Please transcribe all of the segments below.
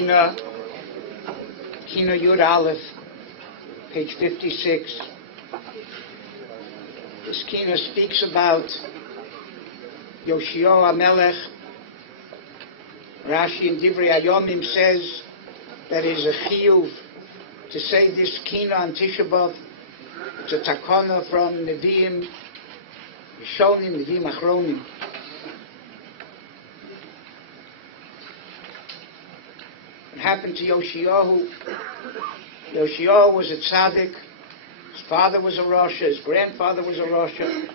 Kinna Yud Aleph, page 56. This Kinna speaks about Yoshio HaMelech. Rashi in Divrei Hayomim says that it is a chiyuv to say this Kinna on Tisha B'Av. It's a takana from Nevi'im, Shonim, Nevi'im Achronim. It happened to Yoshiyahu. Yoshiyahu was a tzaddik. His father was a Rasha. His grandfather was a Rasha.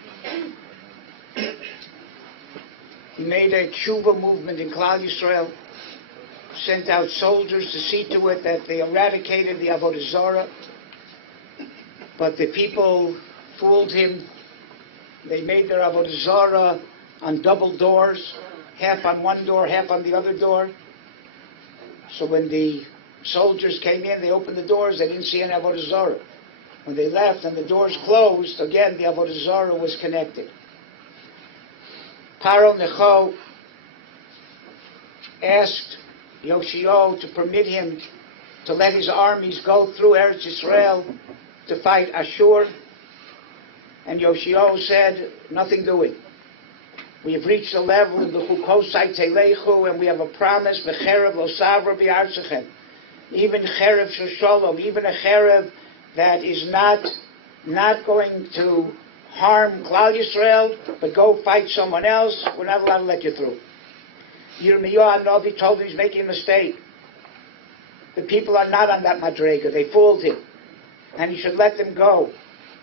He made a tshuva movement in Klal Yisrael. Sent out soldiers to see to it that they eradicated the Avodah Zarah. But the people fooled him. They made their Avodah Zarah on double doors, half on one door, half on the other door. So when the soldiers came in, they opened the doors, they didn't see any Avodah Zarah. When they left and the doors closed, again the Avodah Zarah was connected. Paro Necho asked Yoshio to permit him to let his armies go through Eretz Yisrael to fight Ashur. And Yoshio said, nothing doing. We have reached a level in the Chukosai Telechu, and we have a promise, V'cherev lo savra b'artzachem. Even cherev shosholom, even a cherev that is not going to harm Klal Yisrael, but go fight someone else, we're not allowed to let you through. Yirmiyahu HaNavi told him he's making a mistake. The people are not on that madrega. They fooled him. And he should let them go.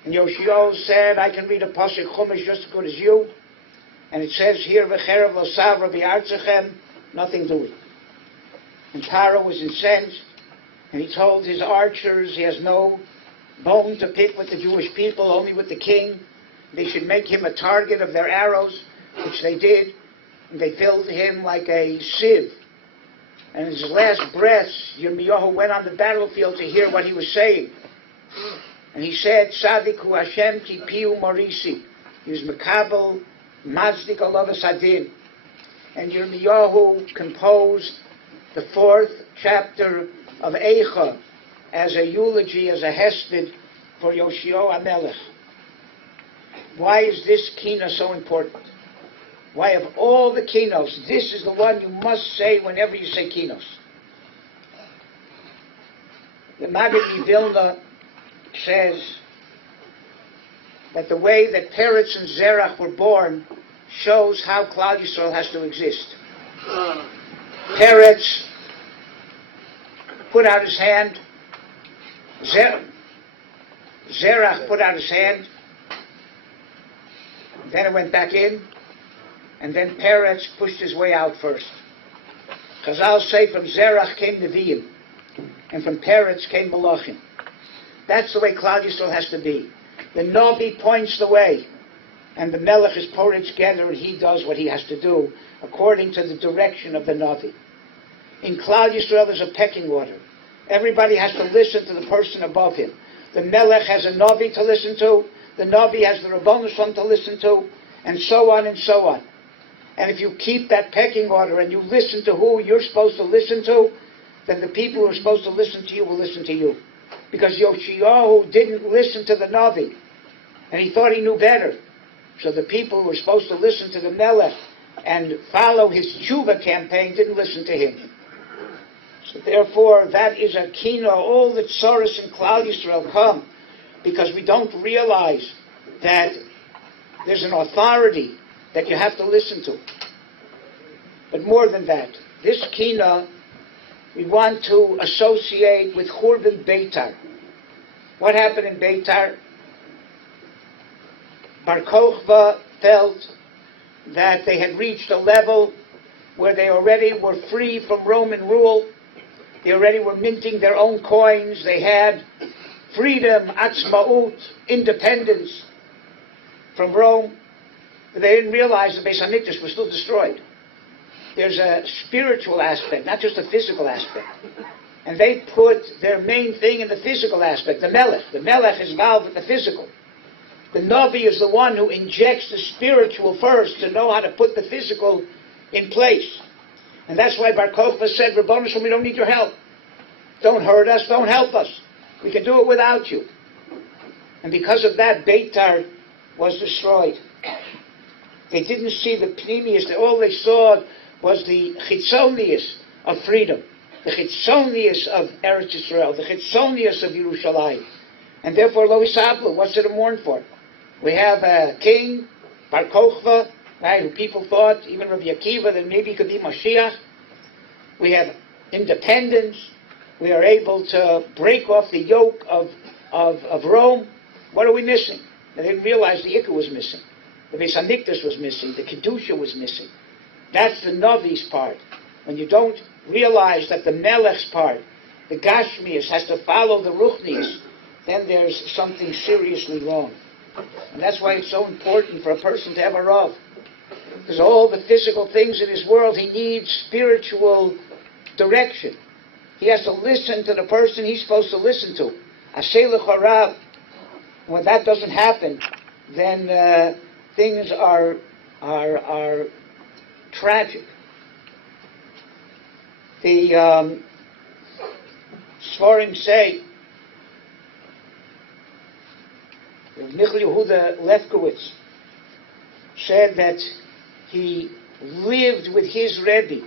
And Yoshio said, I can read a pasuk Chumash just as good as you. And it says here, V'cherev lo savra b'artzachem, nothing doing. And Paro was incensed, and he told his archers he has no bone to pick with the Jewish people, only with the king. They should make him a target of their arrows, which they did. And they filled him like a sieve. And in his last breaths, Yirmiyahu went on the battlefield to hear what he was saying. And he said, Tzadik hu Hashem ki piu morisi. He was Mekabel Mazdik Olavas Adin. And Yirmiyahu composed the 4th chapter of Eicha as a eulogy, as a hesped for Yoshio HaMelech. Why is this Kinna so important? Why of all the kinnos, this is the one you must say whenever you say kinnos? The Maggid Vilna says that the way that Peretz and Zerach were born shows how Klal Yisrael has to exist. Peretz put out his hand, Zerach put out his hand, then it went back in, and then Peretz pushed his way out first. Chazal say from Zerach came Nevi'im, and from Peretz came Malachim. That's the way Klal Yisrael has to be. The Navi points the way, and the Melech is poured together, and he does what he has to do according to the direction of the Navi. In Klal Yisrael there's a pecking order. Everybody has to listen to the person above him. The Melech has a Navi to listen to, the Navi has the Rabbanus Shalom to listen to, and so on and so on. And if you keep that pecking order and you listen to who you're supposed to listen to, then the people who are supposed to listen to you will listen to you. Because Yoshiyahu didn't listen to the Navi, and he thought he knew better. So the people who were supposed to listen to the Melech and follow his tshuva campaign didn't listen to him. So therefore, that is a Kinna. All the tzoros in Klal Yisrael come because we don't realize that there's an authority that you have to listen to. But more than that, this Kinna we want to associate with Churban Beitar. What happened in Beitar? Bar Kochba felt that they had reached a level where they already were free from Roman rule. They already were minting their own coins. They had freedom, atzmaut, independence from Rome. But they didn't realize the Beis HaMikdash was still destroyed. There's a spiritual aspect, not just a physical aspect. And they put their main thing in the physical aspect, the Melech. The Melech is involved with the physical. The Navi is the one who injects the spiritual first to know how to put the physical in place. And that's why Bar Kokhba said, Rabbanu Shalom, we don't need your help. Don't hurt us, don't help us. We can do it without you. And because of that, Beitar was destroyed. They didn't see the pnimius. All they saw was the chitzonius of freedom, the chitzonius of Eretz Yisrael, the chitzonius of Yerushalayim. And therefore, lo isablu, what's there to mourn for? We have a king, Bar Kokhba, right, who people thought, even Rabbi Akiva, that maybe he could be Mashiach. We have independence. We are able to break off the yoke of Rome. What are we missing? They didn't realize the Ikka was missing. The Beis HaMikdash was missing. The Kedusha was missing. That's the Navi's part. When you don't realize that the Melech's part, the Gashmius, has to follow the Ruchnius, then there's something seriously wrong. And that's why it's so important for a person to have a Rav. Because all the physical things in his world, he needs spiritual direction. He has to listen to the person he's supposed to listen to. Asay l'charav. When that doesn't happen, then things are tragic. The Svarim say, Michal Yehuda Lefkowitz said that he lived with his Rebbe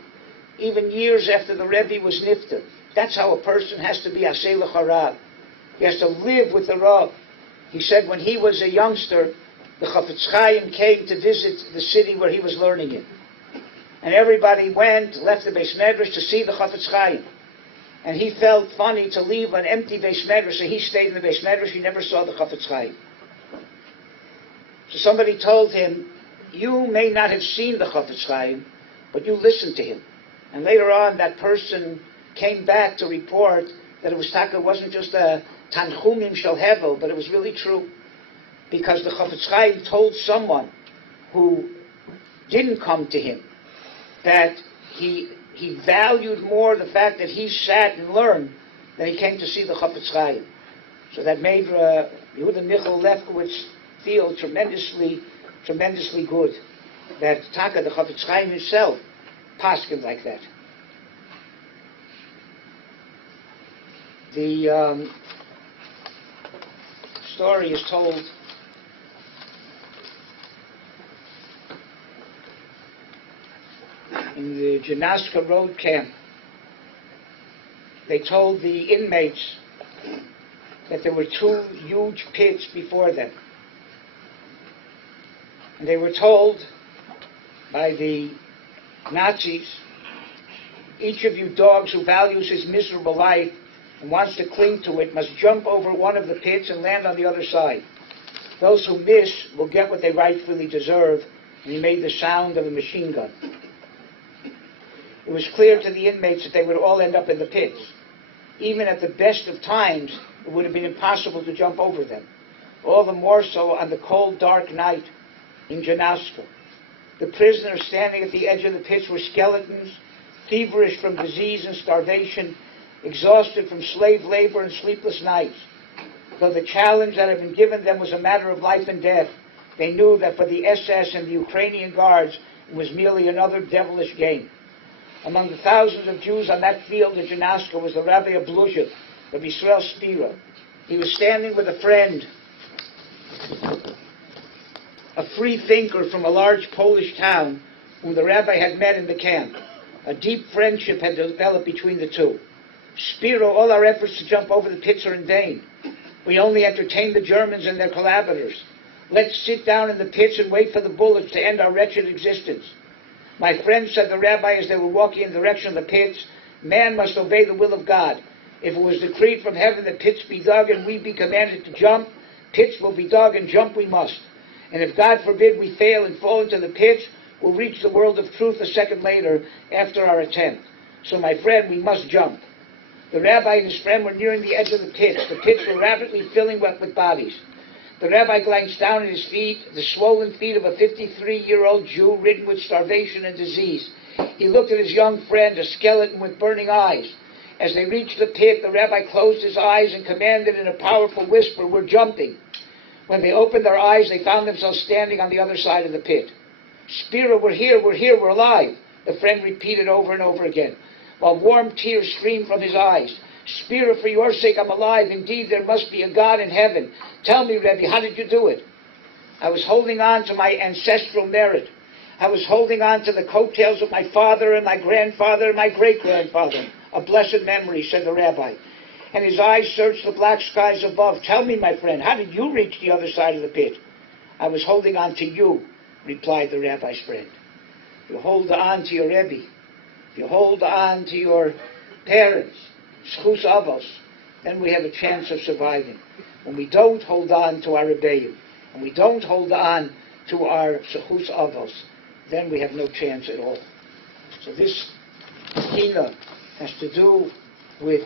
even years after the Rebbe was nifter. That's how a person has to be Asay l'charav. He has to live with the Rav. He said when he was a youngster, the Chafetz Chaim came to visit the city where he was learning in. And everybody left the Beis Medrash to see the Chafetz Chaim. And he felt funny to leave an empty Beis Medrash, so he stayed in the Beis Medrash. He never saw the Chafetz Chaim. So somebody told him, you may not have seen the Chafetz Chaim, but you listened to him. And later on, that person came back to report that it wasn't just a Tanchumim Shel Hevel, but it was really true. Because the Chafetz Chaim told someone who didn't come to him that he valued more the fact that he sat and learned than he came to see the Chafetz Chaim. So that made Yehuda Michal Lefkowitz feel tremendously good. That Taka, the Chafetz Chaim himself, paskined like that. The story is told in the Janaska Road camp. They told the inmates that there were 2 huge pits before them. And they were told by the Nazis, each of you dogs who values his miserable life and wants to cling to it must jump over one of the pits and land on the other side. Those who miss will get what they rightfully deserve. And he made the sound of a machine gun. It was clear to the inmates that they would all end up in the pits. Even at the best of times, it would have been impossible to jump over them. All the more so on the cold, dark night in Janaska. The prisoners standing at the edge of the pits were skeletons, feverish from disease and starvation, exhausted from slave labor and sleepless nights. Though the challenge that had been given them was a matter of life and death, they knew that for the SS and the Ukrainian guards, it was merely another devilish game. Among the thousands of Jews on that field in Janaska was the Rabbi of Bluzhev, Rabbi Yisrael Spira. He was standing with a friend, a free thinker from a large Polish town whom the rabbi had met in the camp. A deep friendship had developed between the two. Spiro, all our efforts to jump over the pits are in vain. We only entertain the Germans and their collaborators. Let's sit down in the pits and wait for the bullets to end our wretched existence. My friend, said the rabbi as they were walking in the direction of the pits, man must obey the will of God. If it was decreed from heaven that pits be dug and we be commanded to jump, pits will be dug and jump we must. And if God forbid we fail and fall into the pits, we'll reach the world of truth a second later after our attempt. So my friend, we must jump. The rabbi and his friend were nearing the edge of the pits. The pits were rapidly filling up with bodies. The rabbi glanced down at his feet, the swollen feet of a 53-year-old Jew ridden with starvation and disease. He looked at his young friend, a skeleton with burning eyes. As they reached the pit, the rabbi closed his eyes and commanded in a powerful whisper, "We're jumping." When they opened their eyes, they found themselves standing on the other side of the pit. "Spira, we're here, we're alive." The friend repeated over and over again, while warm tears streamed from his eyes. Spirit, for your sake I'm alive. Indeed, there must be a God in heaven. Tell me, Rebbe, how did you do it? I was holding on to my ancestral merit. I was holding on to the coattails of my father and my grandfather and my great-grandfather. A blessed memory, said the rabbi. And his eyes searched the black skies above. Tell me, my friend, how did you reach the other side of the pit? I was holding on to you, replied the rabbi's friend. You hold on to your Rebbe. You hold on to your parents, schus avos, then we have a chance of surviving. When we don't hold on to our rebellion, and we don't hold on to our schus avos, then we have no chance at all. So this Kinna has to do with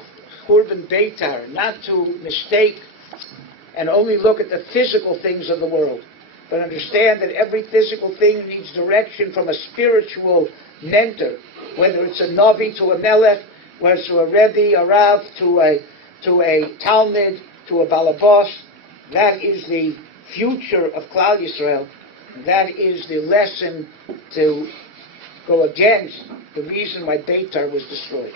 Churban Beitar, not to mistake and only look at the physical things of the world, but understand that every physical thing needs direction from a spiritual mentor, whether it's a Navi to a Melech, whether it's to a Rebbe, a Rav, to a Talmud, to a Balabos. That is the future of Klal Yisrael. That is the lesson to go against the reason why Beitar was destroyed.